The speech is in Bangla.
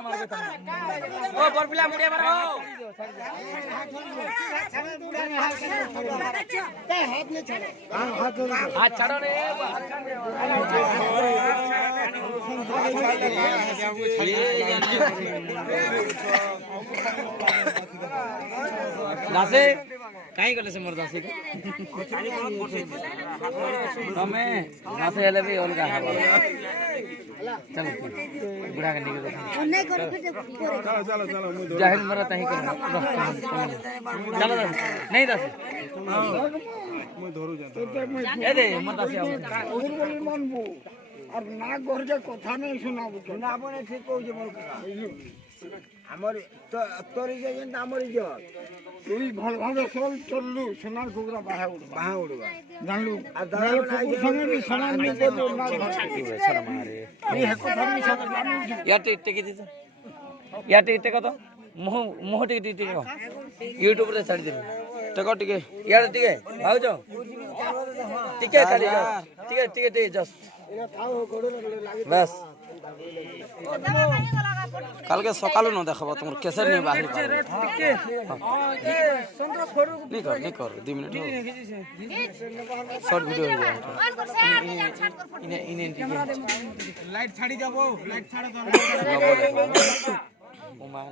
ओ बरपिला मुड़िया मारो हाथ छाड़ो रे दासे काई करले से मोर दासे तमे दासे हेले भी अलगा हबो चलो बुढ़ा के निकल नहीं करो चलो चलो जाहिल मरा तही कर चलो नहीं दासे मुई धरू जा ए दे मत दासे आओ ওর বলি মানবো আর না গরকে কথা নেই শোনাবো শোনাবো না ঠিক কইছে মোর আমার তোর যে কিন্তু আমার ইজ্জত তুই ভালোভাবে চল চললু সোনার কুকুরা বাহা উড়বা জানলু আর দাঁড়ালে কুকুর সঙ্গে নি সমান নি করবো না শরম আরে এই কথা নি সমান জানি ইয়াতে টিকে দিছে ইয়াতে টিকে কত মোহ টিকে টিকে यूट्यूब रे छाड़ी दे टको टिके यार टिके भाउज टिके खाली टिके टिके टिके जस्ट बस কালকে সকালে ন দেখাবো তোমার কেসের নিয়ে বাহির নি কর 2 মিনিট শর্ট ভিডিও হয়ে যায় ইনে লাইট ছাড়ি যাবো লাইট ছাড়া ওমা